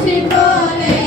te colher.